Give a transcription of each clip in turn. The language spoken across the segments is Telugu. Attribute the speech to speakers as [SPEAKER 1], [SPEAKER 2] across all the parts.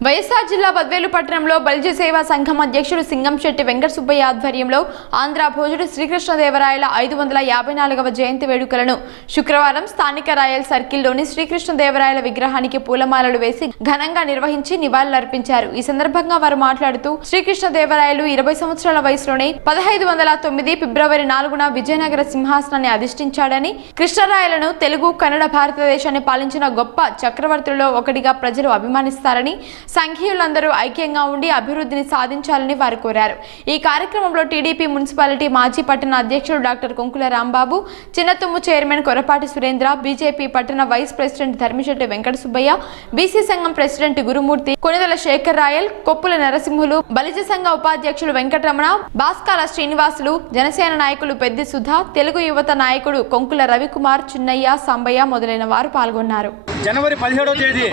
[SPEAKER 1] వైఎస్ఆర్ జిల్లా బద్వేలు పట్టణంలో బలిజ సేవా సంఘం అధ్యక్షుడు సింగంశెట్టి వెంకట సుబ్బయ్య ఆధ్వర్యంలో ఆంధ్ర భోజుడు శ్రీకృష్ణదేవరాయల ఐదు వందల యాభై నాలుగవ జయంతి వేడుకలను శుక్రవారం స్థానిక రాయల్ సర్కిల్లోని శ్రీకృష్ణదేవరాయల విగ్రహానికి పూలమాలలు వేసి ఘనంగా నిర్వహించి నివాళులర్పించారు. ఈ సందర్భంగా వారు మాట్లాడుతూ శ్రీకృష్ణదేవరాయలు ఇరవై సంవత్సరాల వయసులోనే పదహైదు వందల తొమ్మిది ఫిబ్రవరి నాలుగున విజయనగర సింహాసనాన్ని అధిష్ఠించాడని కృష్ణరాయలను తెలుగు కన్నడ భారతదేశాన్ని పాలించిన గొప్ప చక్రవర్తులలో ఒకటిగా ప్రజలు అభిమానిస్తారని సంఘీయులందరూ ఐక్యంగా ఉండి అభివృద్ధిని సాధించాలని వారు కోరారు. ఈ కార్యక్రమంలో టీడీపీ మున్సిపాలిటీ మాజీ పట్టణ అధ్యక్షుడు డాక్టర్ కొంకుల రాంబాబు చిన్నతుమ్ము చైర్మన్ కొరపాటి సురేంద్ర బీజేపీ పట్టణ vice president Dharmisetti Venkata Subbaiah BC సంఘం ప్రెసిడెంట్ గురుమూర్తి కొనిదల శేఖర్ రాయల్ కొప్పుల నరసింహులు బలిజ సంఘ ఉపాధ్యక్షుడు వెంకటరమణ భాస్కాల శ్రీనివాసులు జనసేన నాయకులు పెద్ది సుధా తెలుగు యువత నాయకుడు కొంకుల రవికుమార్ చిన్నయ్య సంబయ్య మొదలైన వారు పాల్గొన్నారు.
[SPEAKER 2] జనవరి పదిహేడవ తేదీ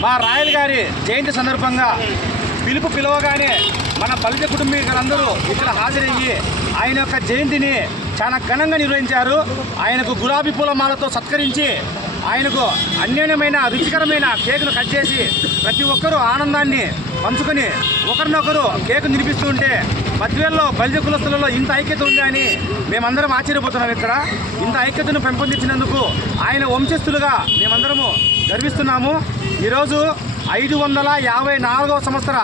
[SPEAKER 2] మా రాయల్ గారి జయంతి సందర్భంగా పిలుపు పిలవగానే మన బలిజ కుటుంబీకులందరూ ఇక్కడ హాజరయ్యి ఆయన యొక్క జయంతిని చాలా ఘనంగా నిర్వహించారు. ఆయనకు గులాబీ పూల మాలతో సత్కరించి ఆయనకు అన్యోన్యమైన రుచికరమైన కేకును కట్ చేసి ప్రతి ఒక్కరూ ఆనందాన్ని పంచుకొని ఒకరినొకరు కేకు తినిపిస్తూ ఉంటే మధ్యలో బలిజ కులస్తులలో ఇంత ఐక్యత ఉంది అని మేమందరం ఆశ్చర్యపోతున్నాం ఇక్కడ. ఇంత ఐక్యతను పెంపొందించినందుకు ఆయన వంశస్థులుగా మేమందరము గర్విస్తున్నాము. ఈరోజు ఐదు వందల యాభై నాలుగవ సంవత్సర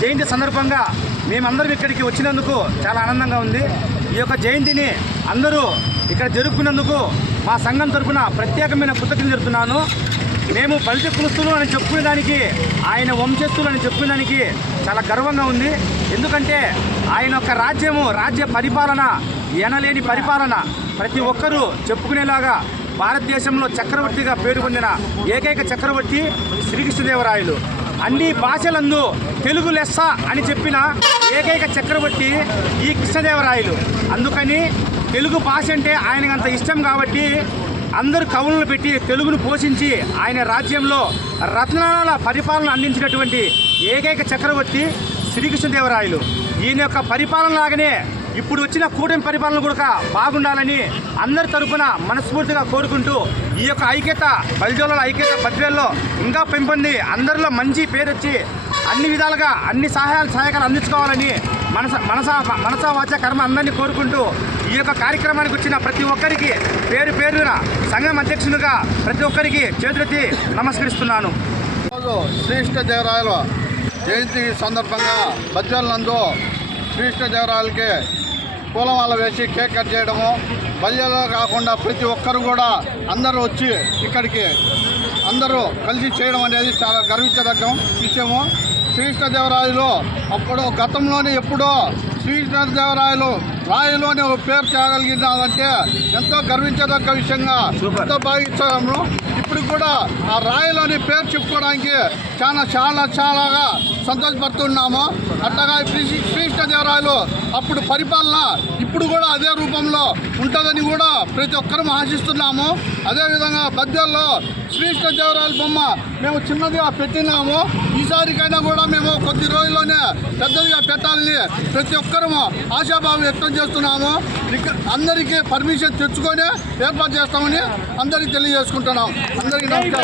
[SPEAKER 2] జయంతి సందర్భంగా మేమందరం ఇక్కడికి వచ్చినందుకు చాలా ఆనందంగా ఉంది. ఈ యొక్క జయంతిని అందరూ ఇక్కడ జరుపుకున్నందుకు మా సంఘం తరపున ప్రత్యేకమైన కృతజ్ఞత జరుపుతున్నాను మేము ఫలిత కులస్తులు అని చెప్పుకునేదానికి ఆయన వంశస్థులు అని చెప్పుకునేదానికి చాలా గర్వంగా ఉంది. ఎందుకంటే ఆయన యొక్క రాజ్యము రాజ్య పరిపాలన ఎనలేని పరిపాలన ప్రతి ఒక్కరూ చెప్పుకునేలాగా భారతదేశంలో చక్రవర్తిగా పేరు పొందిన ఏకైక చక్రవర్తి శ్రీకృష్ణదేవరాయలు అన్ని భాషలందు తెలుగు లెస్స అని చెప్పిన ఏకైక చక్రవర్తి ఈ కృష్ణదేవరాయలు. అందుకని తెలుగు భాష అంటే ఆయనకు అంత ఇష్టం కాబట్టి అందరు కవులను పెట్టి తెలుగును పోషించి ఆయన రాజ్యంలో రత్నాల పరిపాలన అందించినటువంటి ఏకైక చక్రవర్తి శ్రీకృష్ణదేవరాయలు ఈయన యొక్క పరిపాలన లాగానే ఇప్పుడు వచ్చిన కూటమి పరిపాలన కూడా బాగుండాలని అందరి తరపున మనస్ఫూర్తిగా కోరుకుంటూ ఈ యొక్క ఐక్యత బలిజోళ్ళ ఐక్యత బద్వేల్లో ఇంకా పెంపొంది అందరిలో మంచి పేరు వచ్చి అన్ని విధాలుగా అన్ని సహాయాలు సహాయకాలు అందించుకోవాలని మనస మనస మనస వాచ కర్మ అందరినీ కోరుకుంటూ ఈ యొక్క కార్యక్రమానికి వచ్చిన ప్రతి ఒక్కరికి పేరు పేరున సంఘం అధ్యక్షునిగా ప్రతి ఒక్కరికి చేతులెత్తి నమస్కరిస్తున్నాను.
[SPEAKER 3] ఈరోజు శ్రీకృష్ణదేవరాయల జయంతి సందర్భంగా బజ్జల్ నందు శ్రీకృష్ణదేవరాయలకి పూలమాల వేసి కేక్ కట్ చేయడము బల్యలో కాకుండా ప్రతి ఒక్కరు కూడా అందరూ వచ్చి ఇక్కడికి అందరూ కలిసి చేయడం అనేది చాలా గర్వించదగ్గ విషయము. శ్రీకృష్ణదేవరాయలు అప్పుడు గతంలోనే ఎప్పుడో శ్రీకృష్ణదేవరాయలు రాయలోనే ఒక పేరు తేగలిగినారంటే ఎంతో గర్వించదగ్గ విషయంగా ఎంతో భావించడము ఇప్పుడు కూడా ఆ రాయలోని పేరు చెప్పుకోవడానికి చాలా చాలా చాలాగా సంతోషపడుతున్నాము. అట్లాగా శ్రీ శ్రీకృష్ణదేవరాయలు అప్పుడు పరిపాలన ఇప్పుడు కూడా అదే రూపంలో ఉంటుందని కూడా ప్రతి ఒక్కరూ ఆశిస్తున్నాము. అదేవిధంగా బద్దెల్లో శ్రీకృష్ణదేవరాయల బొమ్మ మేము చిన్నదిగా పెట్టినాము. ఈసారికైనా కూడా మేము కొద్ది రోజుల్లోనే పెద్దదిగా పెట్టాలని ప్రతి ఒక్కరూ ఆశాభావం వ్యక్తం చేస్తున్నాము. అందరికీ పర్మిషన్ తెచ్చుకొని ఏర్పాటు చేస్తామని అందరికీ తెలియజేసుకుంటున్నాం. అందరికీ నమస్కారం.